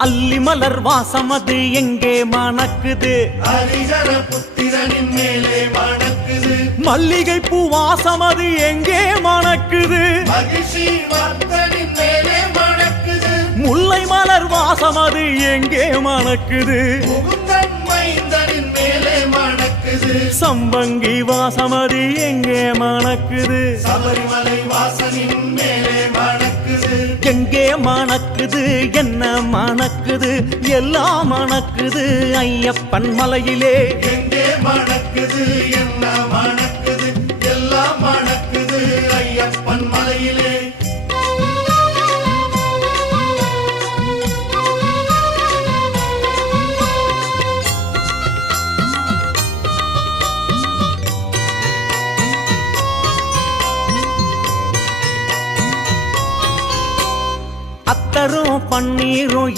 அல்லி மலர் வாசமது எங்கே மணக்குது ஹரிஹர புத்திரனின் மேலே மணக்குது மல்லிகை பூ வாசமது எங்கே மணக்குது மகிழ்ச்சி வர்த்தனின் மேலே மணக்குது முல்லை மலர் வாசமது எங்கே மணக்குது முகுந்தன் மைந்தனின் மேலே மணக்குது சம்பங்கி வாசமது எங்கே மணக்குது சபரிமலை வாசனின் மேலே மணக்குது எங்கே மணக்குது என்ன மணக்குது எல்லாம் மணக்குது ஐயப்பன் மலையிலே எங்கே மணக்குது என்ன மணக்குது எல்லாம் மணக்குது ஐயப்பன் மலையிலே அத்தரும் பன்னீரும்